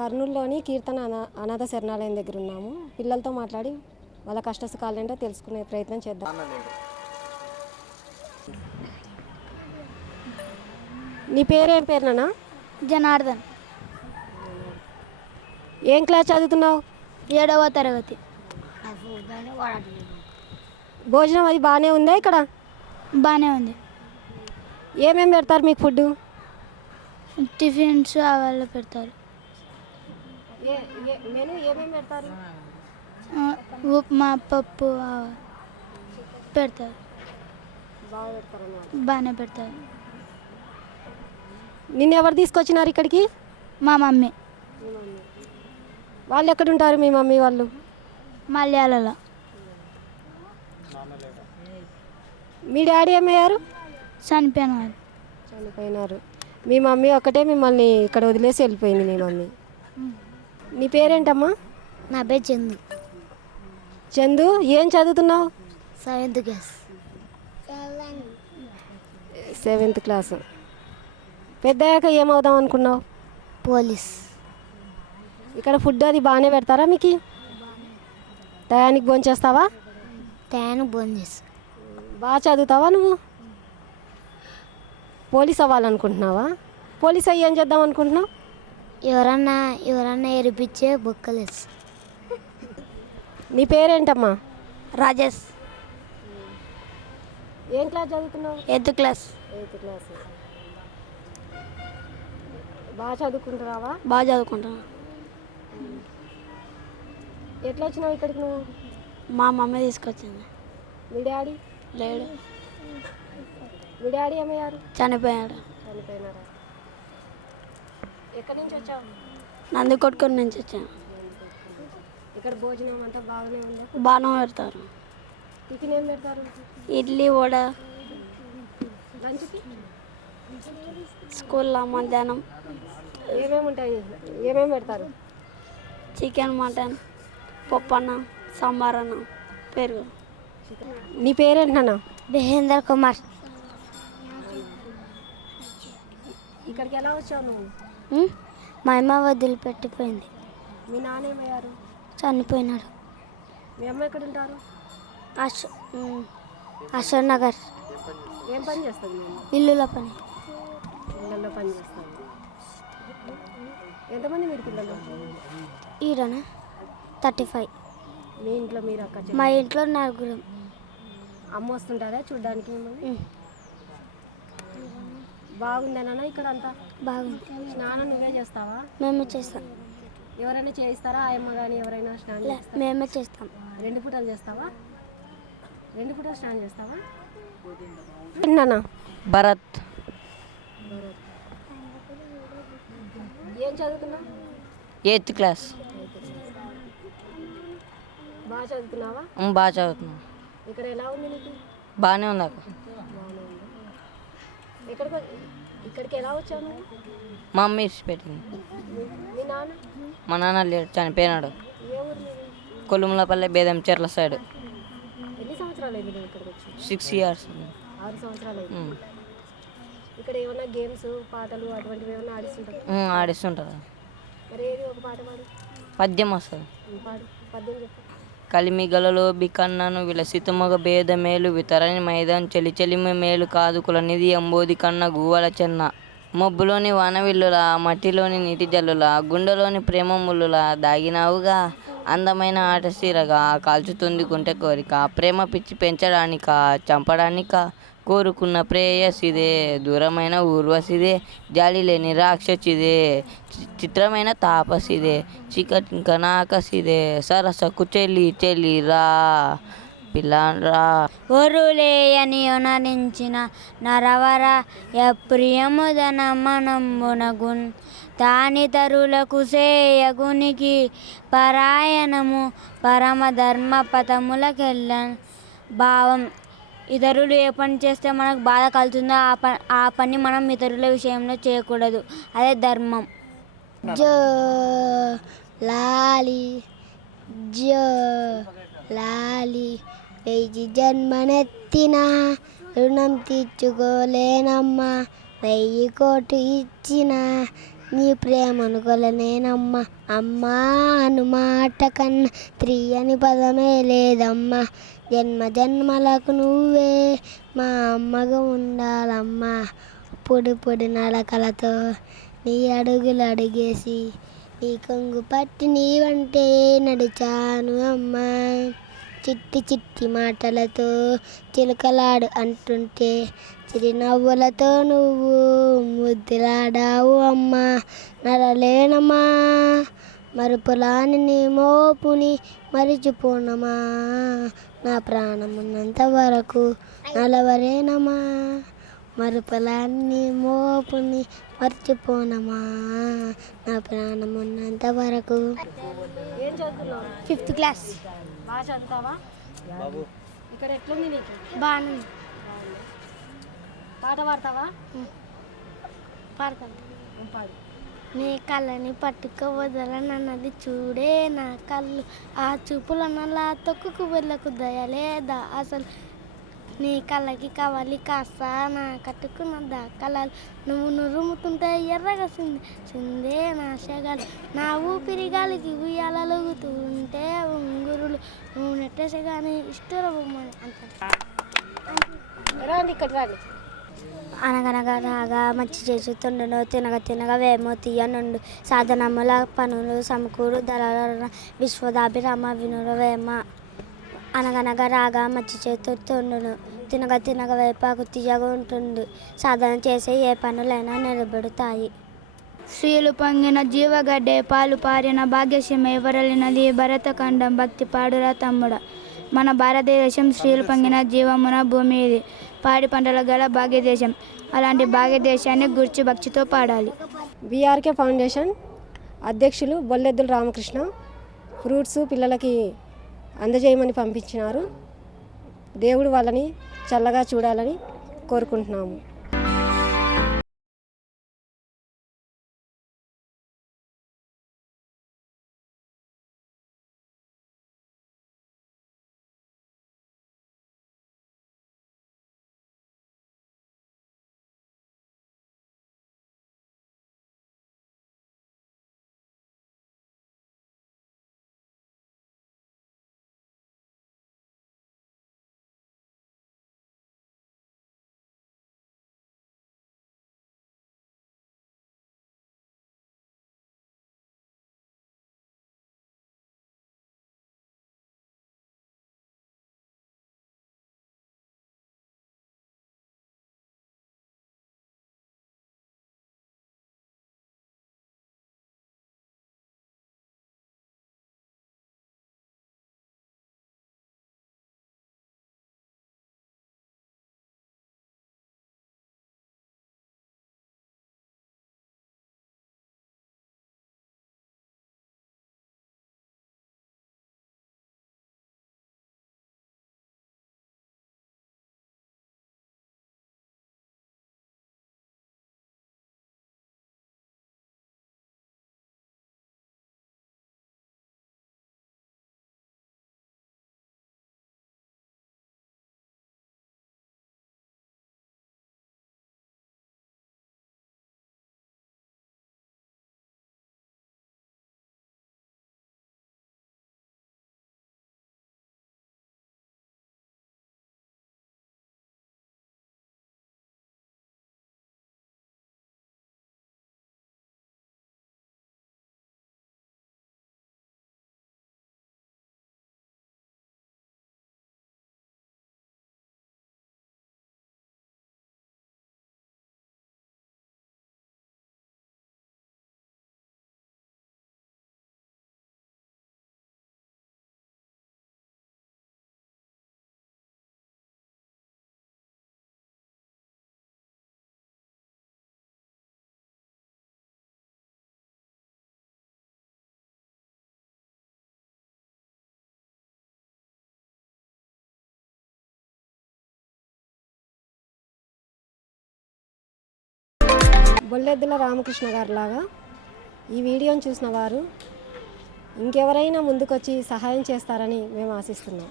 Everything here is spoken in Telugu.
కర్నూలులోని కీర్తన అనా అనాథ శరణాలయం దగ్గర ఉన్నాము. పిల్లలతో మాట్లాడి వాళ్ళ కష్ట సుఖాలేంటో తెలుసుకునే ప్రయత్నం చేద్దాం. నీ పేరేం పేరు నాన్న? జనార్దన్. ఏం క్లాస్ చదువుతున్నావు? ఏడవ తరగతి. భోజనం అది బాగానే ఉందా ఇక్కడ? బాగానే ఉంది. ఏమేమి పెడతారు మీకు ఫుడ్ టిఫిన్స్ అవన్నీ పెడతారు. మెను ఏమేమి పెడతారు? ఉప్మా పప్పు పెడతారు. బాగా పెడతారు బాగానే పెడతారు. నిన్ను ఎవరు తీసుకొచ్చినారు ఇక్కడికి? మా మమ్మీ. వాళ్ళు ఎక్కడ ఉంటారు మీ మమ్మీ వాళ్ళు? మలయాళలో. మీ డాడీ ఏమయ్యారు చనిపోయినారు. చనిపోయినారు. మీ మమ్మీ ఒక్కటే మిమ్మల్ని ఇక్కడ వదిలేసి వెళ్ళిపోయింది మీ మమ్మీ. నీ పేరేంటమ్మా? నా పేరు చందు. చందు ఏం చదువుతున్నావు? Seventh class seventh class. పెద్దయ్యాక ఏమవుదాం అనుకున్నావు? పోలీస్. ఇక్కడ ఫుడ్ అది బాగానే పెడతారా మీకు? టయానికి భోంచేస్తావా ట్యాన్ బంద్ చేసి బాగా చదువుతావా నువ్వు? పోలీస్ అవ్వాలనుకుంటున్నావా? పోలీస్ అయ్యి ఏం చేద్దాం అనుకుంటున్నావు? ఎవరన్నా ఎవరన్నా ఎరిపించే బొక్కలేసి. నీ పేరేంటమ్మా? రాజేష్. ఏం క్లాస్ చదువుతున్నావు? Eighth class. Eighth class. బాగా చదువుకుంటున్నావా? బాగా చదువుకుంటాను ఎట్లా వచ్చినావు ఇక్కడికి నువ్వు? మా మమ్మీ తీసుకొచ్చింది. మీ డాడీ? లేడు. మీ డాడీ ఏమయ్యారు? చనిపోయాడు. చనిపోయినారా? ఎక్కడి నుంచి వచ్చావు? నంది కొట్టుకొని నుంచి వచ్చాను. ఇక్కడ భోజనం అంతా బాగానే ఉందా? బాణం పెడతారు. టిఫిన్ ఏం పెడతారు? ఇడ్లీ వడ. లంచ్కి? స్కూల్లో మధ్యాహ్నం. ఏమేమి ఉంటాయి? ఏమేమి పెడతారు? చికెన్ మటన్ పప్పు అన్నం సాంబార్ అన్నం పెరుగు. నీ పేరేంటన్నా మహేందర్ కుమార్. ఇక్కడికి ఎలా వచ్చావు నువ్వు? మా అమ్మ వదిలిపెట్టిపోయింది మీ నాన్న ఏమయ్యారు? చనిపోయినాడు. మీ అమ్మ ఎక్కడ ఉంటారు? అశో అశోక్ నగర్ ఏం పని చేస్తుంది మీ అమ్మ? ఇల్లుల పని. ఇళ్ళల్లో పని చేస్తుంది. ఎంతమంది మీరు పిల్లలు? ఈడనా? Thirty five. మీ ఇంట్లో మీరు అక్క చెల్లి- మా ఇంట్లో నలుగురం. అమ్మ వస్తుంటారా చూడడానికి మిమ్మల్ని? ఉమ్, బాగుందేనా ఇక్కడ అంతా బాగుంది. స్నానం నువ్వే చేస్తావా? మేమే చేస్తాం. ఎవరైనా చేయిస్తారా? ఆయమ్మ కానీ ఎవరైనా స్నానం చేస్తారా? మేమే చేస్తాం. రెండు పూటలు చేస్తావా? రెండు పూటలు స్నానం చేస్తావా? ఏంటన్నా భరత్. ఏం చదువుతున్నావు? Eighth class. బాగా చదువుతున్నావా? ఉమ్, బాగా చదువుతున్నాను ఇక్కడ ఎలా ఉంది నీకు? బాగానే ఉంది అక్క. ఎక్కడికి ఇక్కడికి ఎలా వచ్చావు నువ్వు? మా అమ్మ ఇచ్చి పెట్టింది. మీ- నాన్న? మా నాన్న లేడు చనిపోయినాడు. ఏ ఊరు మీది? కొలుములపల్లె బేదం చెర్ల సైడ్. ఎన్ని సంవత్సరాలు అయింది నువ్వు ఇక్కడికి వచ్చి? సిక్స్ ఇయర్స్ ఆరు సంవత్సరాలు అయింది. ఇక్కడ ఏమైనా గేమ్స్ పాటలు అటువంటివి ఏమైనా ఆడిస్తుంటారు ఆడిస్తుంటారు. మరి ఏది ఒక పాట పాడు? పద్యం వస్తుంది. పాడు పద్యం చెప్పు. కలిమిగలలో బికన్నను విలసితుమగ భేద మేలు వితరని మైదాన్ చెలి చెలిమి మేలు కాదు నిధి అంబోది కన్న గువ్వల చెన్న. మబ్బులోని వానవిల్లుల మట్టిలోని నీటి జల్లుల గుండెలోని ప్రేమ ముల్లుల దాగినావుగా. అందమైన ఆట సీరగా కాల్చుతుంది గుంటె కోరిక. ప్రేమ పిచ్చి పెంచడానిక చంపడానిక? కోరుకున్న ప్రేయసిదే దూరమైన ఊర్వశిదే జాలి లేని రాక్షసిదే చి- చిత్రమైన తాపసిదే చికటింక నాకసిదే సరసకు చెల్లి చెల్లిరా రా పిల్లాన్రా ఒరులేయని ఒనరించిన నరవర ప్రియముదన మనంబునగున్ తాని తరులకు సేయగునికి పరాయణము పరమ ధర్మ భావం. ఇతరులు ఏ పని చేస్తే మనకు బాధ కలుగుతుందో ఆ పని ఆ పని మనం ఇతరుల విషయంలో చేయకూడదు. అదే ధర్మం. జో లాలి జో లాలి వెయ్యి జన్మనెత్తిన రుణం తీర్చుకోలేనమ్మా వెయ్యి కోటు ఇచ్చిన నీ ప్రేమను కొలనేనమ్మా అమ్మా అను మాట కన్నా అని పదమే లేదమ్మా. జన్మ జన్మలకు నువ్వే మా అమ్మగా ఉండాలమ్మా. పొడి పొడి నడకలతో నీ అడుగులు అడిగేసి నీ కొంగు పట్టి నీ వంటే నడిచాను అమ్మా. చిట్టి చిట్టి మాటలతో చిలకలాడు అంటుంటే చిరునవ్వులతో నువ్వు ముద్దులాడావు అమ్మా. నడలేనమ్మా. మరుపులాని నీ మోపుని మరిచిపోనమా? నా ప్రాణం ఉన్నంత వరకు నలవరేనమ్మా మరుపులాని నీ మోపుని మర్చిపోనమా? నా ప్రాణం ఉన్నంత వరకు ఫిఫ్త్ క్లాస్. బాగా చదువుతావా? ఇక్కడ ఎట్లుంది నీకు? బాగానే పాట పాడతావా? పాడతాను. పాడు? నీ కళ్ళని పట్టుకో వదలనన్నది చూడే నా కళ్ళు. ఆ చూపుల నల్లా తొక్కుకు వెళ్ళకు దయలేదా అసలు? నీ కళ్ళకి కవలి కాస్త నా కట్టుకున్న దాకలాలు నువ్వు నురుముతుంటే ఎర్రగా సింది సిందే నా సెగలు నా ఊపిరి గాలికి ఉయ్యాలలుగుతూ ఉంటే ఉంగురులు. నువ్వు నెట్టేసి కానీ ఇష్టరబొమ్మని అంటారు రాండి ఇక్కడ రాండి. అనగనగా రాగా మంచి చేసి తినగ తినగ వేమో తీయనుండు. సాధనముల పనులు సమకూరు దళ విశ్వదాభిరామ వినుర వేమ. అనగనగా రాగా మంచి చేతుండును తినగ తినగ వేపాకు తీయగా ఉంటుంది సాధన చేసే ఏ పనులైనా నిలబెడతాయి. స్త్రీలు పొంగిన జీవగడ్డే పాలు పారిన భాగ్యశ్యమే ఎవరలినది? భరతఖండం భక్తి పాడురా తమ్ముడ. మన భారతదేశం స్త్రీలు పొంగిన జీవమున భూమి ఇది పాడి పంటల గల భాగ్యదేశం. అలాంటి భాగ్యదేశాన్ని గుర్చి భక్తితో పాడాలి. బీఆర్కే ఫౌండేషన్ అధ్యక్షులు బొల్లెద్దుల రామకృష్ణ ఫ్రూట్స్ పిల్లలకి అందజేయమని పంపించినారు. దేవుడు వాళ్ళని చల్లగా చూడాలని కోరుకుంటున్నాము. బొల్లెద్దుల రామకృష్ణ గారు లాగా ఈ వీడియోను చూసిన వారు ఇంకెవరైనా ముందుకొచ్చి సహాయం చేస్తారని మేము ఆశిస్తున్నాం.